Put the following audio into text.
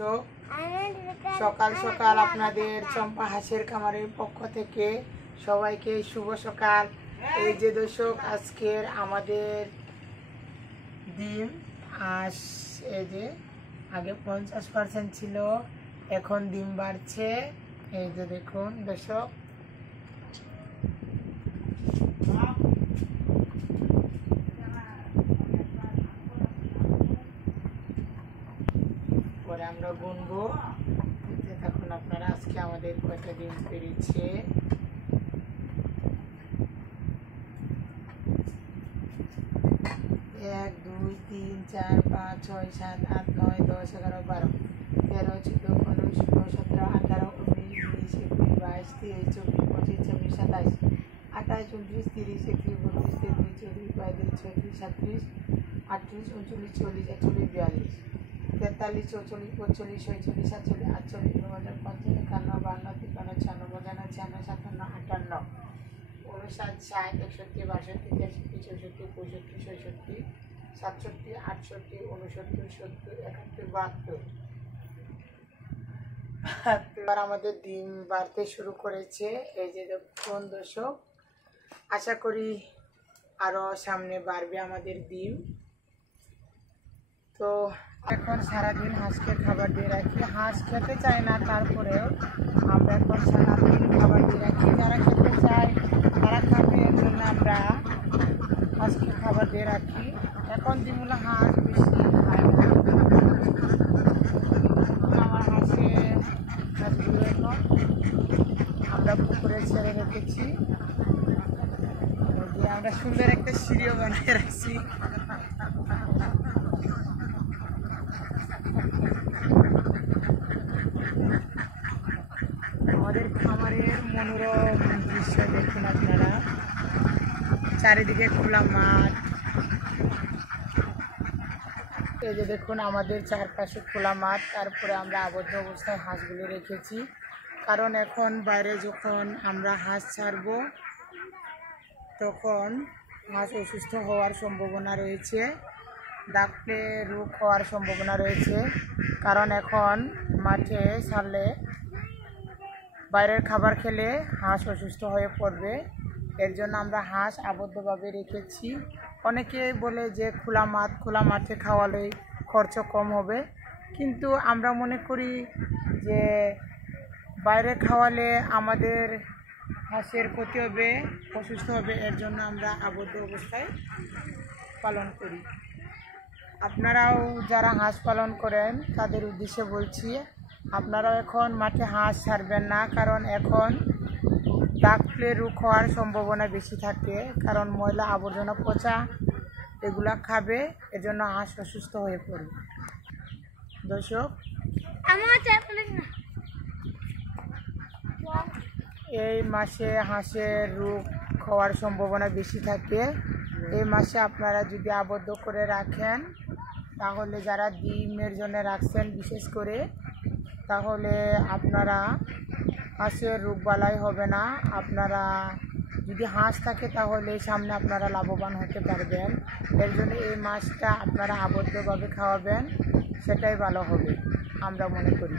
দর্শক, সকাল সকাল আপনাদের চম্পা হাঁসের খামারের পক্ষ থেকে সবাইকে শুভ সকাল। এই যে দর্শক, আজকের আমাদের ডিম হাঁস এই যে আগে 50% ছিল, এখন ডিম বাড়ছে। এই যে দেখুন দর্শক, পরে আমরা গুনবো। দেখুন আপনারা আজকে আমাদের কয়টা ডিম পেরেছে। 1 2 3 4 5 6 7 8 9 10 11 12 13 14 15 16 17 18 19 20 21 22 23 24 25 26 27 28 29 30 31 32 33 34 35 36 38 39 40 41 42 43 44 45 46 47 48 49 50 51 52 53 54 56 57 58 59 60 61 62 63 64 65 66 67 68 69 70 71 72 এবার আমাদের ডিম বাড়তে শুরু করেছে। এই যে দেখুন দর্শক, আশা করি আরো সামনে বাড়বে আমাদের ডিম। তো এখন সারাদিন হাঁসকে খাবার দিয়ে রাখি। হাঁস খেতে চায় না, তারপরেও আমরা এখন সারাদিন খাবার দিয়ে রাখি। যারা খেতে চায় তারা খাবে, এর জন্য আমরা হাঁসকে খাবার দিয়ে রাখি। এখন যেগুলো হাঁস বেশি খায় না, আমার হাঁসগুলো এখন আমরা পুকুরে ছেড়ে রেখেছি। আমরা সুন্দর একটা সিঁড়িও বানিয়ে রাখছি। আমাদের খামারের মনোরম দৃশ্য দেখুন আপনারা, চারিদিকে খোলা মাঠ। এই যে দেখুন আমাদের চারপাশে খোলা মাঠ, তারপরে আমরা আবদ্ধ অবস্থায় হাঁসগুলো রেখেছি। কারণ এখন বাইরে যখন আমরা হাঁস ছাড়ব তখন হাঁস অসুস্থ হওয়ার সম্ভাবনা রয়েছে, ডাকলে রোগ হওয়ার সম্ভাবনা রয়েছে। কারণ এখন মাঠে ছাড়লে বাইরের খাবার খেলে হাঁস অসুস্থ হয়ে পড়বে। এর জন্য আমরা হাঁস আবদ্ধভাবে রেখেছি। অনেকে বলে যে খোলা মাঠে খাওয়ালে খরচ কম হবে, কিন্তু আমরা মনে করি যে বাইরে খাওয়ালে আমাদের হাঁসের ক্ষতি হবে, অসুস্থ হবে। এর জন্য আমরা আবদ্ধ অবস্থায় পালন করি। আপনারাও যারা হাঁস পালন করেন তাদের উদ্দেশ্যে বলছি, আপনারাও এখন মাঠে হাঁস ছাড়বেন না। কারণ এখন ডাকলে রোগ হওয়ার সম্ভাবনা বেশি থাকে, কারণ ময়লা আবর্জনা পচা এগুলা খাবে, এজন্য হাঁস অসুস্থ হয়ে পড়বে। দর্শক, এই মাসে হাঁসের রোগ হওয়ার সম্ভাবনা বেশি থাকে। এই মাসে আপনারা যদি আবদ্ধ করে রাখেন, তাহলে যারা ডিমের জন্য রাখছেন বিশেষ করে, তাহলে আপনারা হাঁসের রোগবালাই হবে না। আপনারা যদি হাঁস থাকে তাহলে সামনে আপনারা লাভবান হতে পারবেন। এর জন্য এই মাছটা আপনারা আবদ্ধভাবে খাওয়াবেন, সেটাই ভালো হবে আমরা মনে করি।